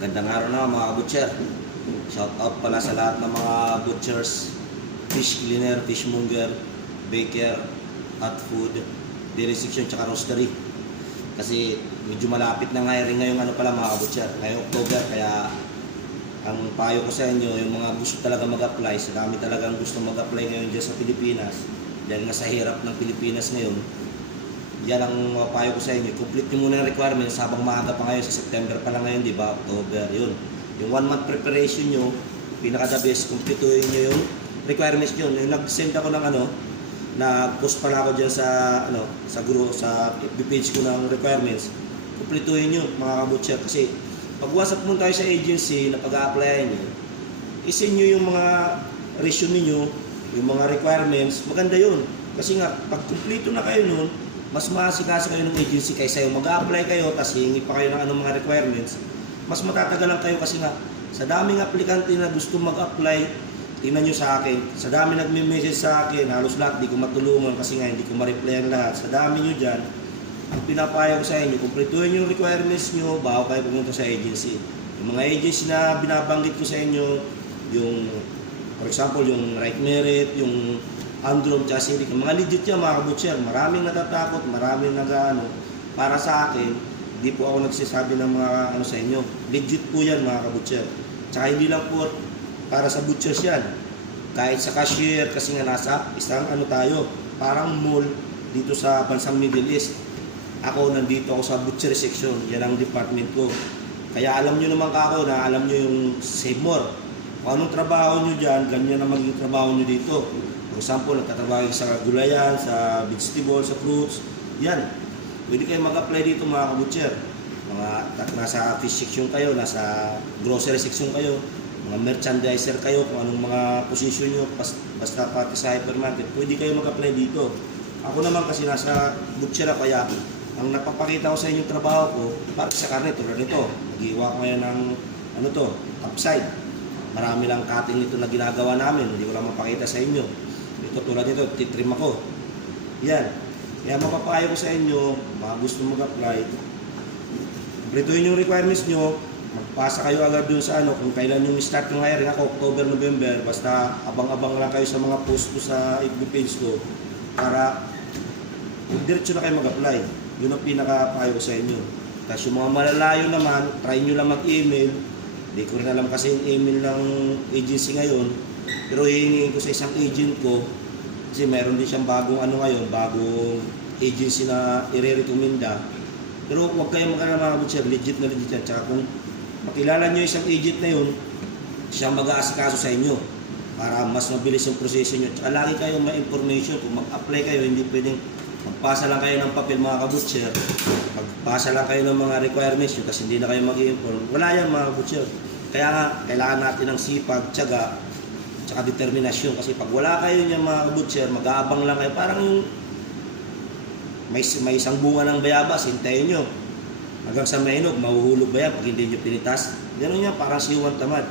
Gandang araw na mga butcher. Shout out pala sa lahat ng mga butchers, fish cleaner, fishmonger, baker, hot food, dairy section, tsaka roastery. Kasi medyo malapit na ngayong ano pala mga butcher, ngayong October, kaya ang payo ko sa inyo, yung mga gusto talaga mag-apply, sa dami talagang gusto mag-apply ngayon dyan sa Pilipinas, dahil nga sa hirap ng Pilipinas ngayon, yan ang payo ko sa inyo. Complete nyo muna yung requirements habang maaga pa ngayon, sa September pa lang ngayon, di ba? October, yun. Yung 1 month preparation nyo, pinaka the best, kumpletuhin nyo yung requirements nyo. Yung nag-send ako ng nag-post pala ako dyan sa group, sa FB page ko ng requirements. Kumpletuhin nyo mga kabutcher, kasi pag wasap muna tayo sa agency na pag-a-applyan nyo, isin nyo yung mga resume nyo, yung mga requirements, maganda yun. Kasi nga, pag kumpleto na kayo nun, mas maasikasa kayo ng agency kaysa yung mag-a-apply kayo, tapos hihingi pa kayo ng mga requirements, mas matatagalan kayo kasi nga, sa daming aplikante na gusto mag-apply, tingnan nyo sa akin, sa dami nagme-message sa akin, halos lahat di ko matulungan kasi nga hindi ko ma-replyan lahat, sa dami nyo dyan, ang pinapayo ko sa inyo, kumpletuhin yung requirements nyo bago kayo pumunta sa agency. Yung mga agency na binabanggit ko sa inyo, yung, for example, yung Right Merit, yung Androm, Chasiri, mga legit yan mga kabutcher, maraming natatakot, maraming para sa akin, hindi po ako nagsasabi ng mga sa inyo, legit po yan mga kabutcher. Tsaka hindi lang po para sa butchers yan, kahit sa cashier, kasi nga nasa isang tayo, parang mall dito sa bansang Middle East. Ako nandito ako sa butcher section, yan ang department ko. Kaya alam nyo naman ako na alam nyo yung Save More. Kung anong trabaho nyo dyan, ganyan na magiging trabaho nyo dito. For example, nagtatrabaho sa gulayan, sa vegetable, sa fruits, yan. Pwede kayo mag-apply dito mga kabutcher. Nasa fish section kayo, nasa grocery section kayo, mga merchandiser kayo, kung anong mga position nyo, basta pati sa hypermarket, pwede kayo mag-apply dito. Ako naman kasi nasa butcher ako, kaya ang napapakita ko sa inyong trabaho ko, para sa karne, tulad nito, nag-iwa ko ngayon ng upside. Marami lang cutting ito na ginagawa namin, hindi ko lang mapakita sa inyo. Ito tulad nito, titrim ako. Yan. Kaya mapapayo ko sa inyo, mga gusto mag-apply, kumpletuhin yung requirements nyo, magpasa kayo agad dun sa kung kailan yung start ng hiring. Ako, October, November, basta abang-abang lang kayo sa mga post ko sa FB page ko para diretso na kayo mag-apply. Yun ang pinaka-payo ko sa inyo. Tapos yung mga malalayo naman, try nyo lang mag-email. Hindi ko rin alam kasi yung email ng agency ngayon, pero hihingin ko sa isang agent ko kasi meron din siyang bagong bagong agency na i-recommenda. Pero huwag kayong mga butcher, legit na legit yan. Tsaka kung makilala nyo isang agent na yun, siya mag-aasikaso sa inyo para mas mabilis yung proseso nyo. Tsaka lagi kayong may information. Kung mag-apply kayo, hindi pwedeng magpasa lang kayo ng papel mga kabutcher, magpasa lang kayo ng mga requirements nyo, kasi hindi na kayo mag-i-inform. Wala yan mga butcher. Kaya nga, kailangan natin ng sipag, tiyaga, tsaka determinasyon. Kasi pag wala kayo niyan mga butcher, mag-aabang lang kayo. Parang yung may isang bunga ng bayabas, hintayin nyo. Hanggang sa mainog, mahuhulog ba yan pag hindi nyo pinitas? Ganun yan, parang siwang tamad.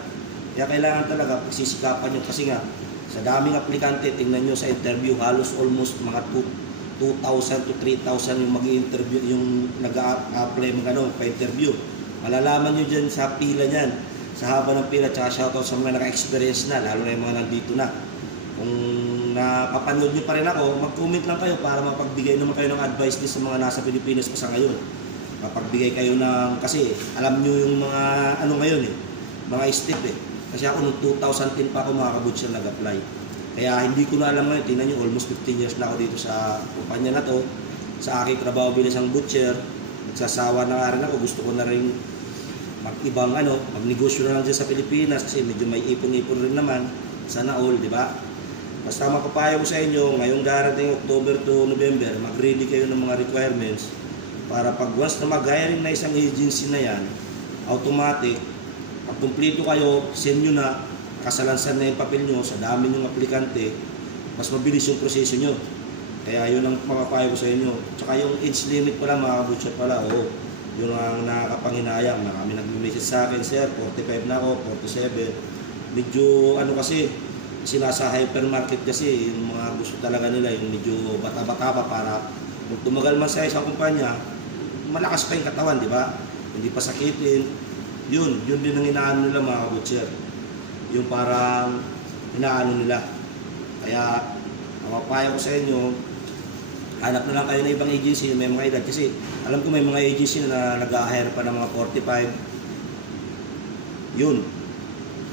Kaya kailangan talaga pagsisikapan nyo. Kasi nga, sa daming aplikante, tingnan nyo sa interview, halos almost mga 2,000 to 3,000 yung mag-i-interview, yung nag-a-apply pa-interview. Malalaman nyo dyan sa pila nyan, sa haba ng pila, tsaka shoutout sa mga naka-experience na, lalo na yung mga nandito na. Kung napapanood nyo pa rin ako, mag-comment lang kayo para mapagbigay naman kayo ng advice din sa mga nasa Pilipinas pa sa ngayon. Mapagbigay kayo ng, kasi alam nyo yung mga ngayon mga step Kasi ako noong 2010 pa ako mga kabutcher nag-apply. Kaya hindi ko na alam ngayon, tingnan nyo, almost 15 years na ako dito sa kumpanya na to. Sa aking trabaho bilang isang butcher, nagsasawa na nga rin ako, gusto ko na rin mag-ibang magnegosyo na lang dyan sa Pilipinas kasi medyo may ipon-ipon rin naman. Sana all, di ba? Basta mapapayo ko sa inyo, ngayong darating October to November, mag-ready kayo ng mga requirements para pag once na mag-hiring na isang agency na yan, automatic, pag kumplito kayo, send nyo na, kasalansan na yung papel nyo, sa dami yung aplikante, mas mabilis yung proseso nyo. Kaya yun ang mapapayo ko sa inyo. Tsaka yung age limit pala, mga butcher pala, yun ang nakakapanginayang. Marami nag-message sa akin, sir, 45 na ako, 47. Medyo kasi nasa hypermarket kasi, yung mga gusto talaga nila, yung medyo bata-bata pa para kung tumagal man sa isang kumpanya, malakas pa yung katawan, di ba? Hindi pa sakitin. Yun din ang inaano nila mga kabutcher. Yung parang inaano nila. Kaya, ang mapapayo ko sa inyo, hanap na lang kayo ng ibang agency, may mga edad. Kasi alam ko may mga agency na nag-hire pa ng mga 45. Yun.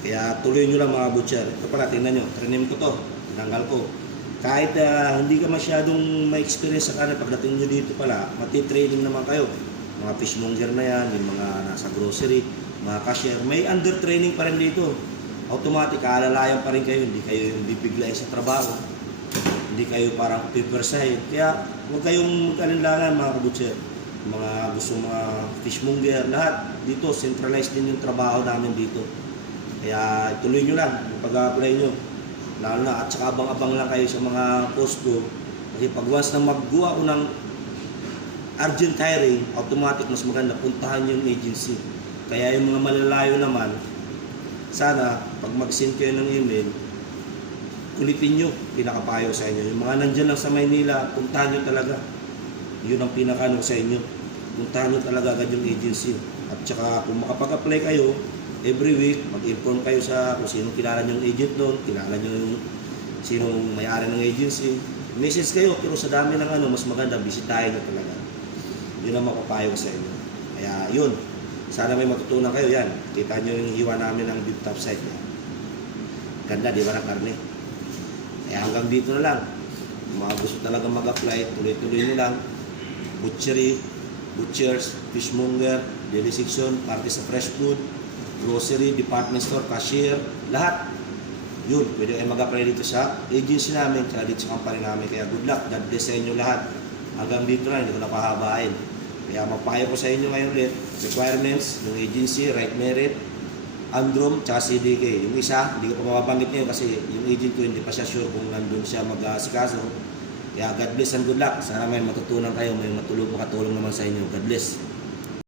Kaya tuloy nyo lang mga butcher. Ito pala, tingnan nyo. Trinim ko to. Tinanggal ko. Kahit hindi ka masyadong ma-experience sa kanin, pagdating nyo dito pala, mati-training naman kayo. Mga fishmonger na yan, yung mga nasa grocery, mga cashier. May under-training pa rin dito. Automatic, aalalayan pa rin kayo. Hindi kayo yung bibiglayin sa trabaho. Hindi kayo parang paper side. Kaya huwag kayong mag-alinlangan mga kabutcher. Mga gusto mga fishmonger, lahat dito, centralized din yung trabaho namin dito. Kaya ituloy nyo lang, pag-apply nyo. Lalo na, at saka abang-abang lang kayo sa mga posto. Kasi pag once na mag-gawa ko ng urgent hiring, automatic mas maganda, puntahan yung agency. Kaya yung mga malalayo naman, sana pag mag-send kayo ng email, kulitin nyo, pinakapayo sa inyo. Yung mga nandyan lang sa Maynila, puntahan nyo talaga. Yun ang pinakano sa inyo. Puntahan nyo talaga agad yung agency. At saka kung makapag-apply kayo, every week, mag-inform kayo sa kung sino kilala nyo yung agent doon, kilala nyo yung sinong may-ari ng agency. Message kayo, pero sa dami ng mas maganda, bisitahin nyo talaga. Yun ang mapapayo ko sa inyo. Kaya yun, sana may matutunan kayo yan. Kita nyo yung hiwa namin ng beef top side. Ganda, di ba ng karne? Kaya hanggang dito na lang. Kung mga gusto talaga mag-apply, tuloy-tuloy nyo lang. Butchery, butchers, fishmonger, deli section, parte sa fresh food, grocery, department store, cashier, lahat. Yun, pwede kayo mag-apply dito sa agency namin, kaya dito sa company namin. Kaya good luck, God bless sa inyo lahat. Hanggang dito na, hindi ko na pahabain. Kaya mapayo ko sa inyo ngayon ulit, requirements, yung agency, right merit, Androm, tsaka CDK. Yung isa, hindi ko pa mababanggit ngayon kasi yung agent ko hindi pa siya sure kung nandun siya mag-asikaso. Kaya God bless and good luck. Sana may matutunan kayo, may makatulong naman sa inyo. God bless.